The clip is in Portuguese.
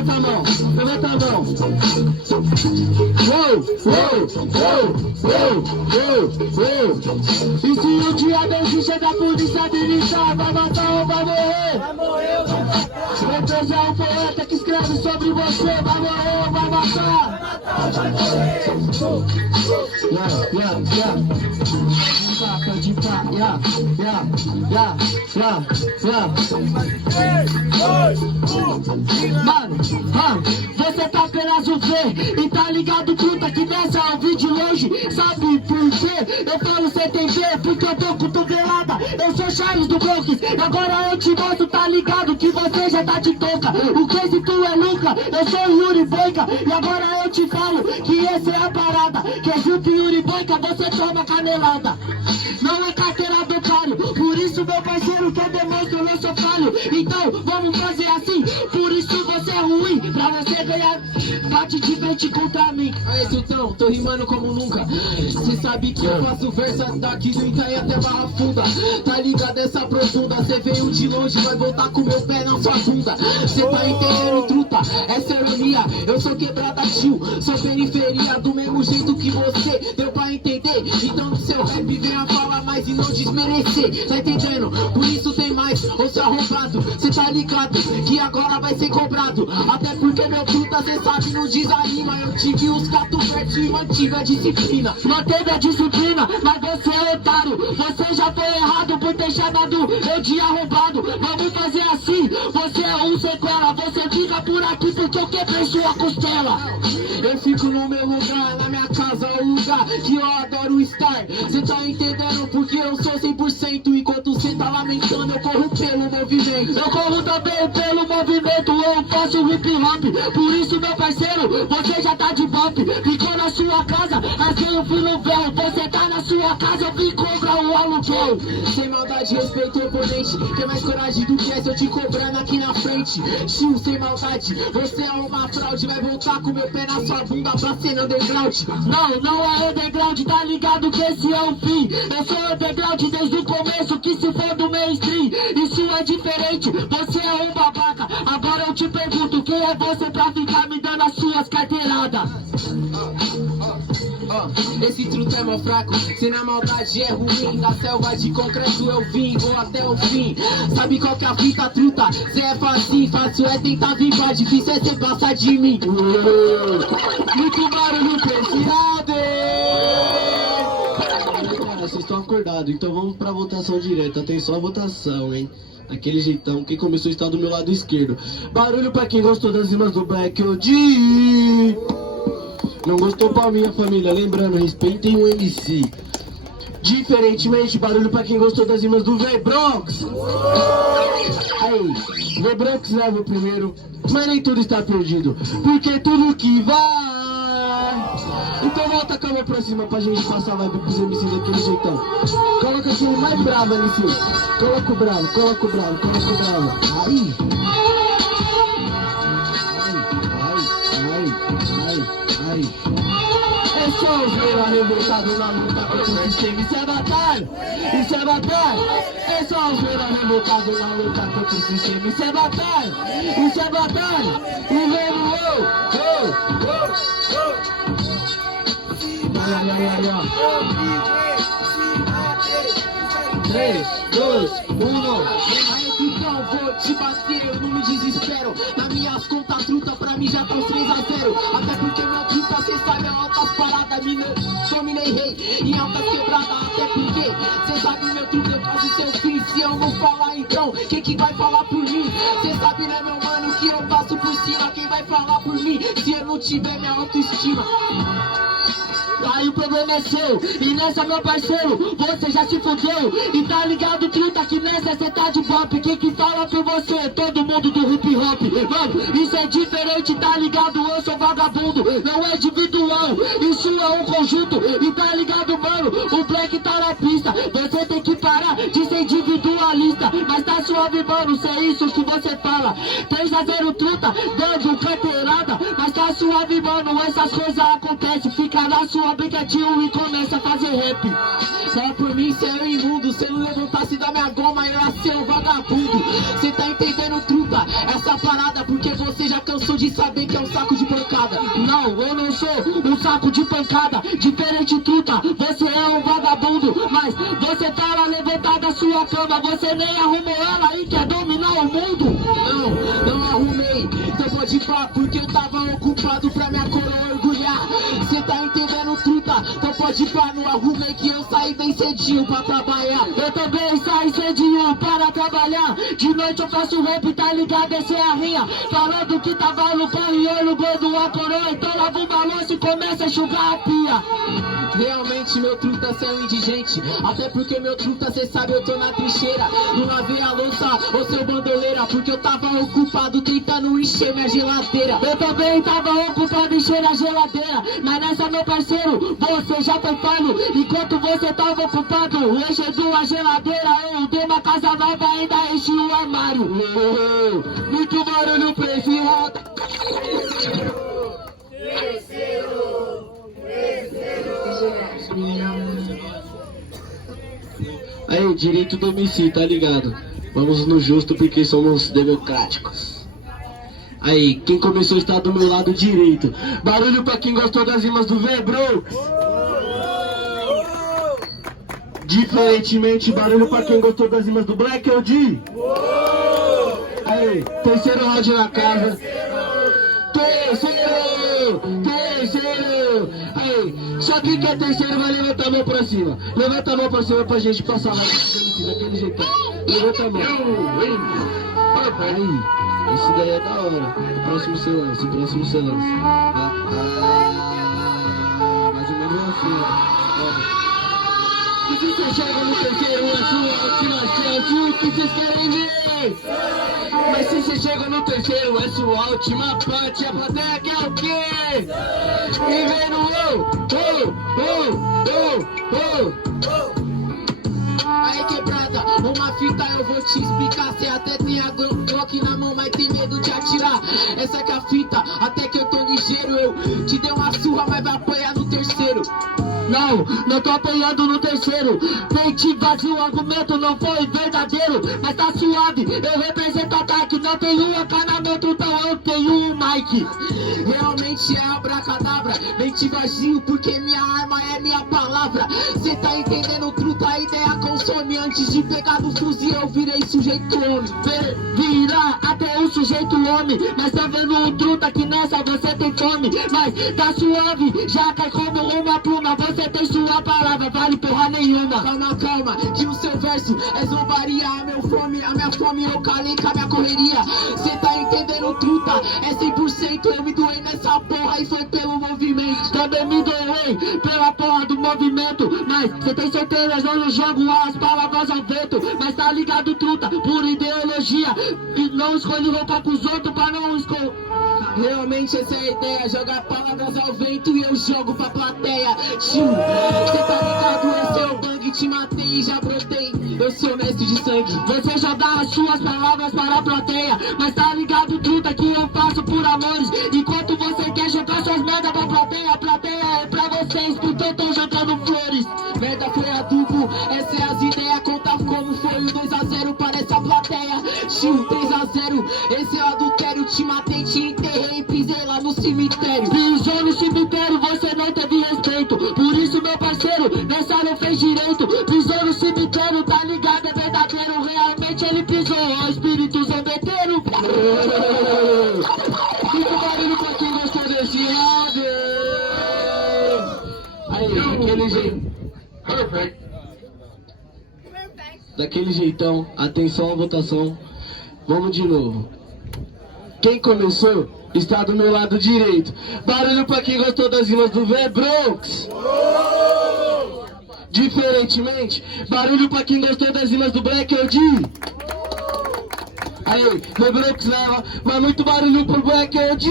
levanta a mão, levanta a mão. E se um dia desse chega a polícia militar, vai matar ou vai morrer? Vai morrer ou vai matar? Preto é um poeta que escreve sobre você, vai morrer ou vai matar? Vai matar ou vai morrer? Pode pá, Mano, você tá apenas um ver e tá ligado, puta, que dessa eu vi de longe. Sabe por quê? Eu falo cê tem ver, porque eu tô cotovelada. Eu sou Charles do Bronx, agora eu te mostro, tá ligado, que você já tá de toca. O que se tu é Luca, eu sou Yuri Boica. E agora eu te falo que essa é a parada, que é junto Yuri Boica, você toma canelada. Não é carteira do páreo, por isso meu parceiro que eu demonstro eu não sou falho. Então vamos fazer assim, por isso você é ruim, pra você ganhar, bate de frente contra mim. Aê, Sultão, tô rimando como nunca. Cê sabe que eu faço versa daqui do Itaí até Barra Funda. Tá ligado essa profunda, cê veio de longe, vai voltar com meu pé na sua bunda. Cê tá entendendo, truta, essa é ironia. Eu sou quebrada, tio, sou periferia, do mesmo jeito que você, deu pra entender? Então no seu rap venha falar mais e não desmerecer, tá entendendo? Por isso tem mais, ô seu arrombado, cê tá ligado que agora vai ser cobrado. Até porque meu truta, cê sabe, não desanima. Eu tive os gatos verdes e mantive a disciplina. Manteve a disciplina, mas você é otário. Você já foi errado por ter chamado eu de arrombado. Vamos fazer assim, você é um sequela. Você fica por aqui porque eu quebrei sua costela. Eu fico no meu lugar, na minha casa, o lugar que eu adoro estar. Cê tá entendendo porque eu sou 100%. Enquanto cê tá lamentando, eu corro pelo movimento. Eu corro também pelo movimento, eu faço hip hop. Por isso, meu parceiro, você já tá de bop. Ficou na sua casa, rasguei o filo véu. Você tá na sua casa, eu vim cobrar o aluguel. Sem maldade, respeito o oponente. Tem mais coragem do que essa, eu te cobrando aqui na frente. Chiu, sem maldade, você é uma fraude. Vai voltar com meu pé na sua bunda pra cena underground. Não é underground, tá ligado que esse é o fim. Eu sou underground desde o começo, que se for do mainstream. Isso é diferente, você é um babaca. Agora eu te pergunto, quem é você pra ficar me dando as suas carteiradas? Esse truto é mó fraco, cê na maldade é ruim. Da selva de concreto eu vim, vou até o fim. Sabe qual que é a fita, truta? Cê é fácil é tentar vir pra difícil é cê passar de mim. Muito barulho preciado. Cara, vocês estão acordados, então vamos pra votação direta. Tem só a votação, hein? Daquele jeitão, quem começou está do meu lado esquerdo. Barulho pra quem gostou das rimas do Black OG. Não gostou pra minha família, lembrando, respeitem o MC. Diferentemente, barulho pra quem gostou das rimas do V-Bronx. Aí, V-Bronx leva o primeiro, mas nem tudo está perdido, porque tudo que vai. Então volta a câmera pra cima pra gente passar a vibe pros MCs daquele jeitão. Coloca aquele mais bravo ali, filho. Coloca o bravo, coloca o bravo, coloca o bravo. Aí. É só os meus arrebentados na luta contra o sistema. Isso é batalha, isso é batalha. É só os meus arrebentados na luta contra o sistema. Isso é batalha, isso é batalha. E vamos, Três, dois, Então vou te bater, eu não me desespero. Nas minhas contas truta, pra mim já tá os 3-0. Até porque meu truta, cê sabe, é altas paradas. Dominei rei em altas quebradas. Até porque cê sabe, meu truta, eu quase seu fim. Se eu não falar então, quem que vai falar por mim? Cê sabe, né, meu mano, que eu passo por cima. Quem vai falar por mim se eu não tiver minha autoestima? Aí o problema é seu, e nessa, meu parceiro, você já se fudeu. E tá ligado, truta, que nessa cê tá de bop. Quem que fala por você é todo mundo do hip hop. Mano, isso é diferente, tá ligado? Eu sou vagabundo, não é individual, isso é um conjunto. E tá ligado, mano, o Black tá na pista. Você tem que parar de ser individualista. Mas tá suave, mano, se é isso que você fala. 3-0, truta, dando carteirada. Mas tá suave, mano, essas coisas acontecem. Fica na sua aplicativo e começa a fazer rap. Só por mim cê é imundo, cê não levantasse da minha goma, eu ia ser um vagabundo. Cê tá entendendo, truta, essa parada, porque você já cansou cansou de saber que é um saco de pancada. Não, eu não sou um saco de pancada. Diferente truta, você é um vagabundo. Mas você fala levantar da sua cama, você nem arrumou ela e quer dominar o mundo. Não arrumei, então pode ir pá, porque eu tava ocupado pra minha coroa orgulhar. Cê tá entendendo, truta? Então pode ir pá, não arrumei que eu saí bem cedinho pra trabalhar. Eu também saio cedinho para trabalhar. De noite eu faço rap, tá ligado? Essa é a rinha. Falando que tava no corre, olho gordo, a coroa. Então lava o balanço e começa a enxugar a pia. Realmente meu truta, cê é um indigente. Até porque meu truta, cê sabe, eu tô na trincheira. Não lavei a louça, ô seu bandoleira, porque eu tava ocupado tentando encher minha geladeira. Eu também tava ocupado em encher a geladeira. Mas nessa, meu parceiro, você já foi falho. Enquanto você tava ocupado enchendo a geladeira, eu dei uma casa nova, ainda enchi o armário. Muito barulho pra esse rato. Aí, direito do MC, tá ligado? Vamos no justo porque somos democráticos. Aí, quem começou está do meu lado direito. Barulho pra quem gostou das rimas do V-Bro. Diferentemente, barulho pra quem gostou das rimas do Black OG. Aí, terceiro round na casa. Terceiro. Aí, só quem quer terceiro vai levantar a mão pra cima. Levanta a mão pra cima pra gente passar lá daquele jeito. Levanta a mão. Aí, esse daí é da hora. Próximo seu lance. Mais ou menos assim. E se você chega no terceiro, é sua última chance. O que vocês querem ver? Mas se você chega no terceiro, é sua última parte. A plateia quer o quê? E vem no Aí quebrada, uma fita eu vou te explicar. Cê até tem a Glock na mão, mas tem medo de atirar. Essa que é a fita, até que eu tô ligeiro. Eu te dei uma surra, mas vai apanhar no terceiro. Não tô apanhando no terceiro. Peite vazio, o argumento não foi verdadeiro. Mas tá suave, eu represento ataque. Não tenho acanamento, então eu tenho um mic. Realmente é abracadabra, mente vazio, porque minha arma é minha palavra. Cê tá entendendo, truta? A ideia consome. Antes de pegar do fuzil eu virei sujeito homem. Virar até o sujeito homem. Mas tá vendo um truta que nessa você tem fome. Mas tá suave, já cai como uma pluma. Você tem sua palavra, vale porra nenhuma. Calma, que o seu verso é zombaria. A minha fome eu calei com a minha correria. Cê tá entendendo, truta? É 100%, eu me doei nessa porra e foi pelo movimento. Também me doei pela porra do movimento. Mas cê tem certeza, eu não jogo as palavras ao vento. Mas tá ligado, truta, por ideologia. E não escolhe roupa pros outros pra não escolher. Realmente essa é a ideia, jogar palavras ao vento e eu jogo pra plateia. Cê tá ligado, esse é o bang, te matei e já brotei. Eu sou mestre de sangue. Você joga as suas palavras para a plateia. Mas tá ligado, truta, que eu faço por amores. Enquanto você quer jogar suas merda pra plateia, a plateia é pra vocês, porque eu tô jogando flores. Merda foi adubo, essa é as ideias. Conta como foi o 2-0 para essa plateia. 3-0, esse é o adultério. Te matei, te enterrei e pisei lá no cemitério. Pisou no cemitério, você não teve respeito. Por isso, meu parceiro, nessa não fez direito. Pisou no cemitério, tá ligado, é verdadeiro. Realmente ele pisou, ó, espírito zombeteiro. Muito barulho pra quem gostou desse round. Aí, daquele jeito. Daquele jeitão, atenção à votação. Vamos de novo. Quem começou está do meu lado direito. Barulho pra quem gostou das rimas do V-Bronx. Diferentemente, barulho pra quem gostou das rimas do Black OG. Aí, V-Bronx leva, mas muito barulho pro Black OG.